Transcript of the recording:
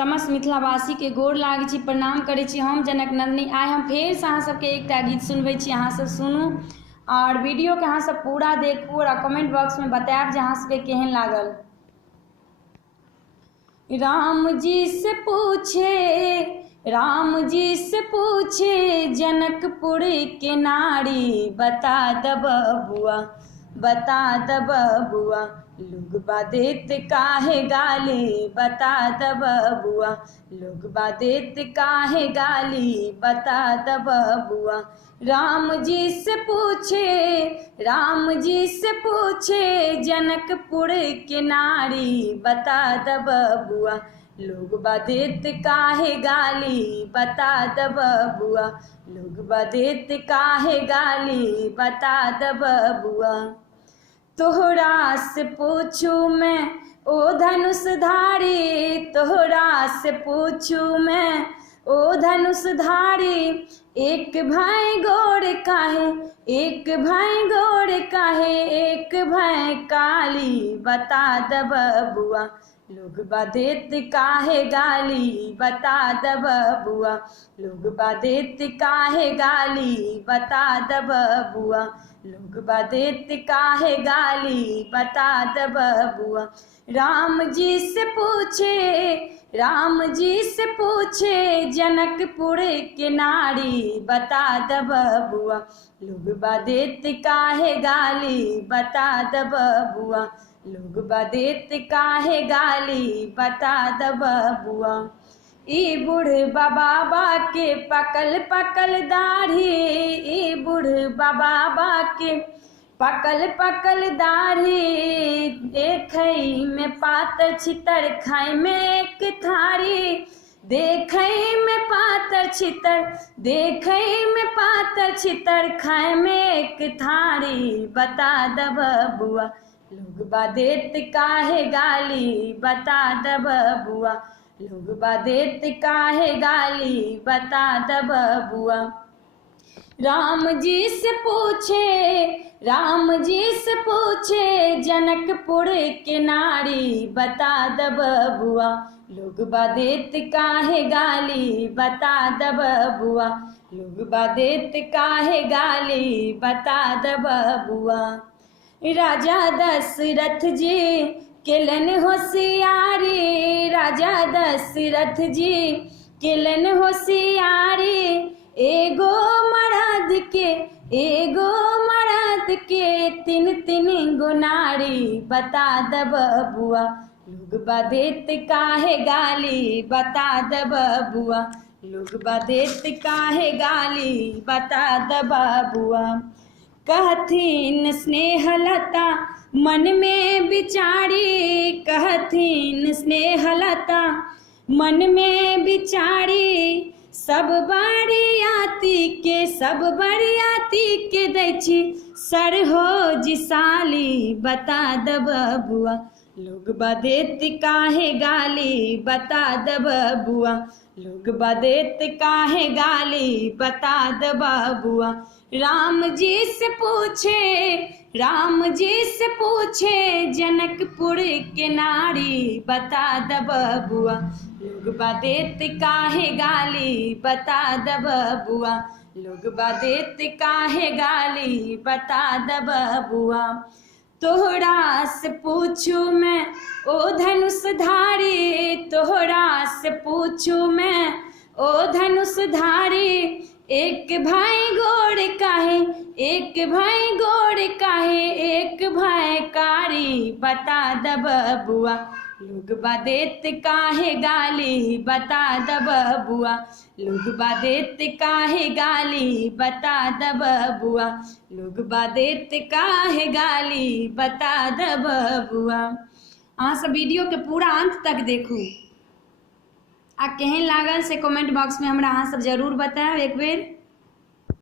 समस्त मिथिलावासी के गोर लागे छी, प्रणाम करे छी। हम जनक नंदिनी आइ हम फेर से अहाँ सबके एकटा गीत सुनबै छी, अहाँ सब सुनू और वीडियो के अहाँ सब पूरा देखू और कमेंट बॉक्स में बताएब जे अहाँ सबके केहन लागल। राम जी से पूछे जनकपुर के नारी, बता द बबुआ लुगबा देत काहे गाली, बता द बबुआ लुगबा देत काहे गाली, बता द बबुआ। राम जी से पूछे जनकपुर के नारी, बता द बबुआ लुगबा देत काहे गाली, बता द बबुआ लुगबा देत काहे गाली, बता द बबुआ। तोहरा से पूछू मैं ओ धनुषधारी, तोहरा से पूछू मैं ओ धनुषधारी, एक भाई गोड़ काहे, एक भाई गोड़ काहे, एक भाई काली, बता द बबुआ लुगबा देत काहे गाली, बता द बबुआ लुगबा देत काहे गाली, बता द बबुआ लुगबा देत काहे गाली, बता द बबुआ। राम जी से पूछे जनकपुर के नारी, बता द बबुआ लुगबा देत काहे गाली, बता द बबुआ लुगबा देत काहे गाली, बता द बबुआ। ई बूढ़बा बाबा के पकल पकल दाढ़ी, ई बूढ़बा बाबा के पकल पकल दाढ़ी, देखई में पातर छितर खाए में एक थारी, देखई में पातर छितर, देखई में पातर छितर खाए में एक थारी, बता द बबुआ लुगबा देत काहे गाली, बता द बबुआ लुगबा देत काहे गाली, बता द बबुआ। राम जी से पूछे जनकपुर के नारी, बता द बबुआ लुगबा देत काहे गाली, बता द बबुआ लुगबा देत काहे गाली, बता द बबुआ। राजा दशरथ जी केलन होशियारी, राजा दशरथ जी केलन होशियारी, एगो मर्द के तीन तीन गो नारी, बता द बबुआ लुगबा देत काहे गाली, बता द बबुआ लुगबा देत काहे गाली, बता द बबुआ। कहथिन स्नेहलता मन में बिचारी, कहथिन स्नेहलता मन में बिचारी, सब बरियाती के दै छी सरहोजी साली, बता द बबुआ लुगबा देत काहे गाली, बता द बबुआ लुगबा देत काहे गाली, बता द बबुआ। राम जी से पूछे जनकपुर के नारी, बता द बबुआ लुगबा देत काहे गाली, बता द बबुआ लुगबा देत काहे गाली, बता द बबुआ। तोहरा से पूछू मैं ओ धनुषधारी, तोहरा से पूछू मैं ओ धनुषधारी, एक भाई गोड़ काहे, एक भाई गोड़ काहे, एक भाई कारी, बता द बबुआ लुगबा देत काहे गाली, बता द बबुआ लुगबा देत काहे गाली, बता द बबुआ लुगबा देत काहे गाली, बता द बबुआ। अहाँ सब वीडियो के पूरा अंत तक देखू आ केहन लागल से कमेंट बॉक्स में हमरा अहाँ सब जरूर बताएब एक बेर।